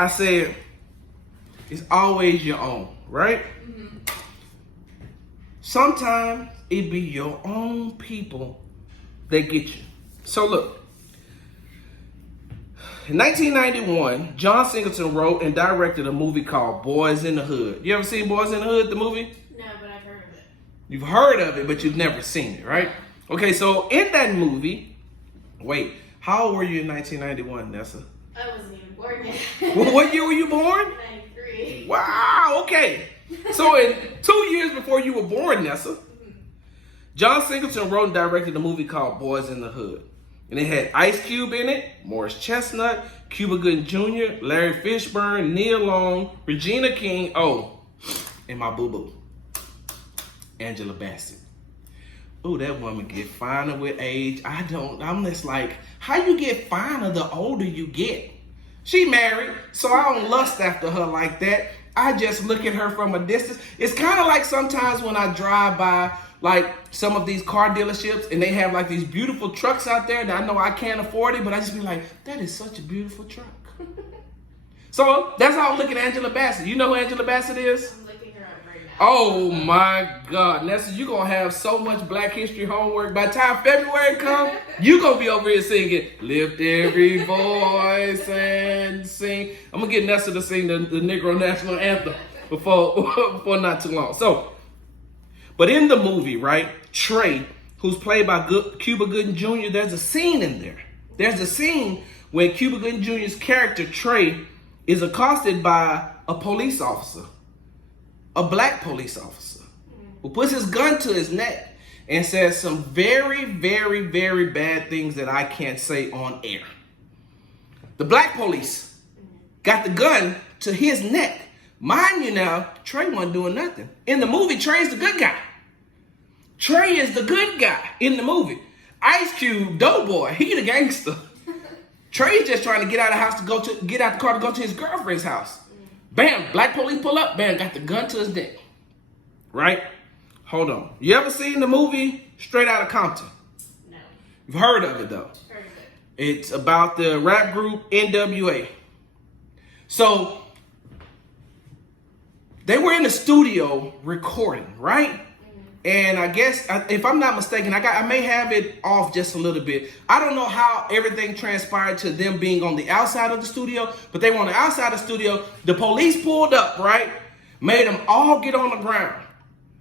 I said, it's always your own, right? Mm-hmm. Sometimes it be your own people that get you. So look, in 1991, John Singleton wrote and directed a movie called Boys in the Hood. You ever seen Boys in the Hood, the movie? No, but I've heard of it. You've heard of it, but you've never seen it, right? Okay, so in that movie, wait, how old were you in 1991, Nessa? I wasn't even born yet. Well, what year were you born? 93. Wow, okay. So in 2 years before you were born, Nessa, John Singleton wrote and directed a movie called Boys in the Hood. And it had Ice Cube in it, Morris Chestnut, Cuba Gooding Jr., Larry Fishburne, Neil Long, Regina King, and my boo-boo, Angela Bassett. Oh, that woman get finer with age. I'm just like, how you get finer the older you get? She married, so I don't lust after her like that. I just look at her from a distance. It's kind of like sometimes when I drive by like some of these car dealerships and they have like these beautiful trucks out there and I know I can't afford it, but I just be like, that is such a beautiful truck. So that's how I look at Angela Bassett. You know who Angela Bassett is? I'm looking her up right now. Oh my God, Nessa, you're gonna have so much Black History homework. By the time February comes, you're gonna be over here singing, lift every voice and sing. I'm gonna get Nessa to sing the Negro National Anthem before not too long. So, but in the movie, right, Trey, who's played by Cuba Gooding Jr., there's a scene in there. There's a scene where Cuba Gooding Jr.'s character, Trey, is accosted by a police officer, a black police officer, who puts his gun to his neck and says some very, very, very bad things that I can't say on air. The black police got the gun to his neck. Mind you now, Trey wasn't doing nothing. In the movie, Trey's the good guy. Trey is the good guy in the movie. Ice Cube, Doughboy, he the gangster. Trey's just trying to get out of the house get out the car to go to his girlfriend's house. Bam, black police pull up, bam, got the gun to his neck. Right? Hold on. You ever seen the movie Straight Outta Compton? No. You've heard of it though. Heard of it. It's about the rap group NWA. So they were in the studio recording, right? And I guess, if I'm not mistaken, I may have it off just a little bit. I don't know how everything transpired to them being on the outside of the studio, but they were on the outside of the studio. The police pulled up, right? Made them all get on the ground.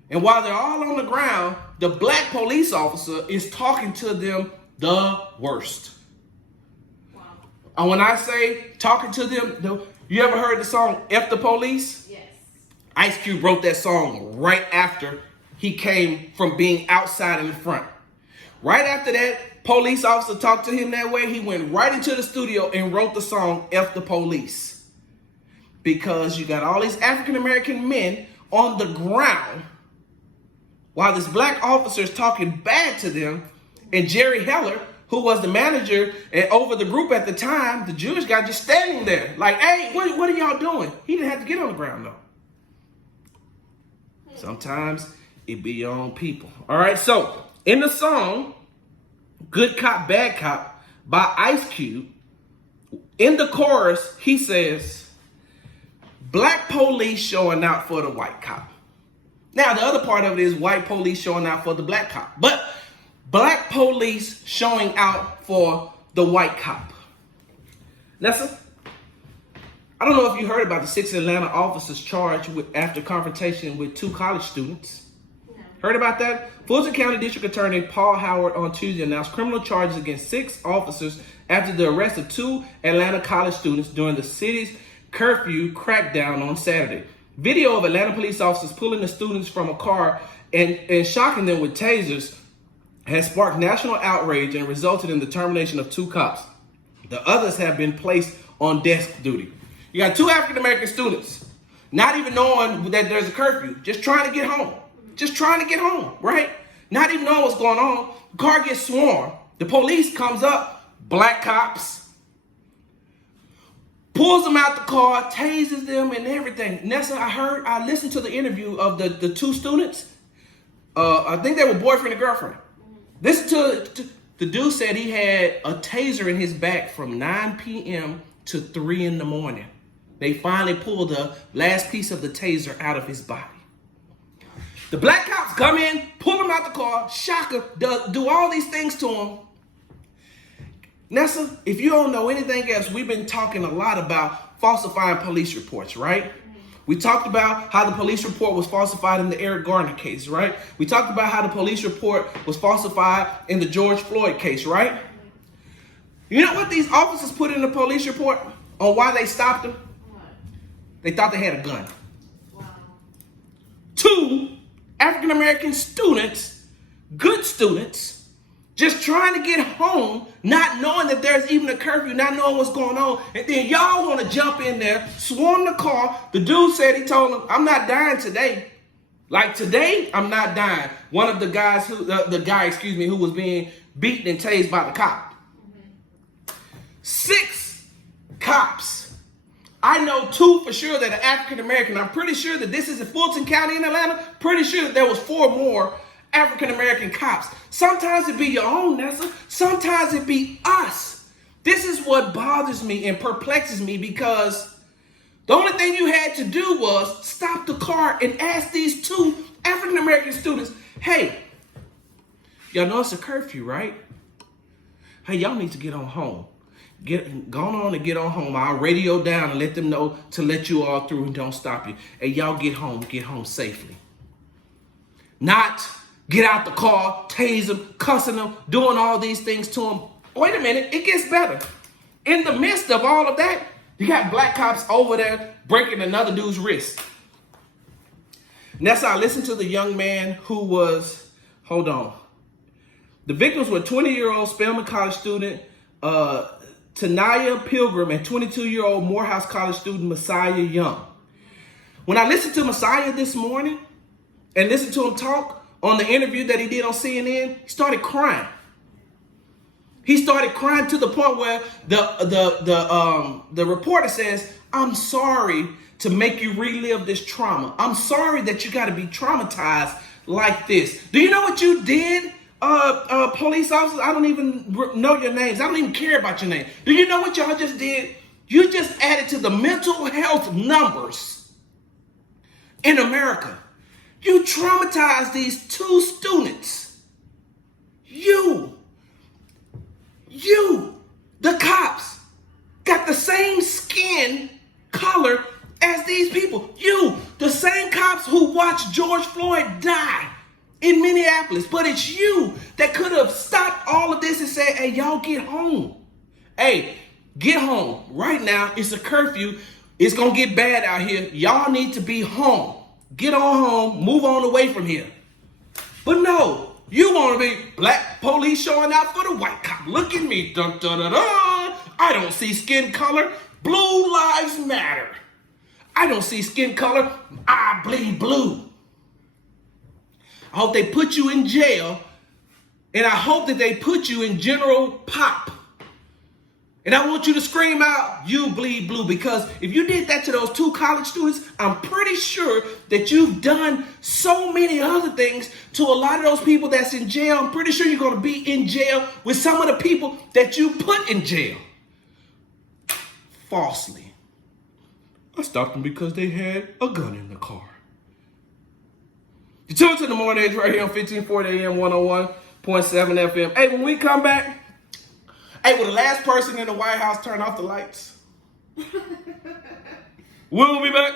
And while they're all on the ground, the black police officer is talking to them the worst. Wow. And when I say talking to them, you ever heard the song F the Police? Yes. Ice Cube wrote that song right after he came from being outside in the front. Right after that, police officer talked to him that way. He went right into the studio and wrote the song F the Police. Because you got all these African-American men on the ground while this black officer is talking bad to them. And Jerry Heller, who was the manager and over the group at the time, the Jewish guy, just standing there like, hey, what are y'all doing? He didn't have to get on the ground though. Sometimes it be your own people. All right, so in the song, Good Cop, Bad Cop by Ice Cube, in the chorus, he says, black police showing out for the white cop. Now, the other part of it is white police showing out for the black cop. But black police showing out for the white cop. Nessa, I don't know if you heard about the 6 Atlanta officers charged after confrontation with 2 college students. Heard about that? Fulton County District Attorney Paul Howard on Tuesday announced criminal charges against 6 officers after the arrest of 2 Atlanta college students during the city's curfew crackdown on Saturday. Video of Atlanta police officers pulling the students from a car and shocking them with tasers has sparked national outrage and resulted in the termination of 2 cops. The others have been placed on desk duty. You got 2 African-American students, not even knowing that there's a curfew, just trying to get home. Just trying to get home, right? Not even knowing what's going on. The car gets swarmed. The police comes up, black cops, pulls them out the car, tases them and everything. Nessa, I listened to the interview of the 2 students. I think they were boyfriend and girlfriend. Listen to the dude said he had a taser in his back from 9 p.m. to 3 in the morning. They finally pulled the last piece of the taser out of his body. The black cops come in, pull him out the car, shock him, do all these things to him. Nessa, if you don't know anything else, we've been talking a lot about falsifying police reports, right? We talked about how the police report was falsified in the Eric Garner case, right? We talked about how the police report was falsified in the George Floyd case, right? You know what these officers put in the police report on why they stopped him? What? They thought they had a gun. Wow. 2 African-American students, good students, just trying to get home, not knowing that there's even a curfew, not knowing what's going on. And then y'all want to jump in there, swarm the car. The dude said, he told him, I'm not dying today. Like today, I'm not dying. One of the guys, who was being beaten and tased by the cop. 6 cops. I know 2 for sure that are African-American. I'm pretty sure that this is in Fulton County in Atlanta. Pretty sure that there was 4 more African-American cops. Sometimes it be your own, Nessa. Sometimes it be us. This is what bothers me and perplexes me, because the only thing you had to do was stop the car and ask these 2 African-American students, hey, y'all know it's a curfew, right? Hey, y'all need to get on home. Go on and get on home. I'll radio down and let them know to let you all through and don't stop you. Hey, y'all get home safely. Not get out the car, tase them, cussing them, doing all these things to them. Wait a minute, it gets better. In the midst of all of that, you got black cops over there breaking another dude's wrist. Nessa, I listened to the young man who was, hold on. The victims were 20-year-old Spelman College student, Tanaya Pilgrim, and 22-year-old Morehouse College student, Messiah Young. When I listened to Messiah this morning and listened to him talk on the interview that he did on CNN, he started crying. He started crying to the point where the reporter says, I'm sorry to make you relive this trauma. I'm sorry that you got to be traumatized like this. Do you know what you did, police officers? I don't even know your names. I don't even care about your name. Do you know what y'all just did? You just added to the mental health numbers in America. You traumatized these 2 students. You, the cops, got the same skin color as these people. You, the same cops who watched George Floyd die in Minneapolis. But it's you that could have stopped all of this and said, hey, y'all get home. Hey, get home. Right now, it's a curfew. It's going to get bad out here. Y'all need to be home. Get on home, move on away from here. But no, you want to be black police showing out for the white cop. Look at me, dun, dun, dun, dun. I don't see skin color. Blue lives matter. I don't see skin color. I bleed blue. I hope they put you in jail, and I hope that they put you in general pop. And I want you to scream out, you bleed blue, because if you did that to those 2 college students, I'm pretty sure that you've done so many other things to a lot of those people that's in jail. I'm pretty sure you're going to be in jail with some of the people that you put in jail. Falsely. I stopped them because they had a gun in the car. You tune to the Morning Edge right here on 1540 AM 101.7 FM. Hey, when we come back, hey, will the last person in the White House turn off the lights? We'll be back.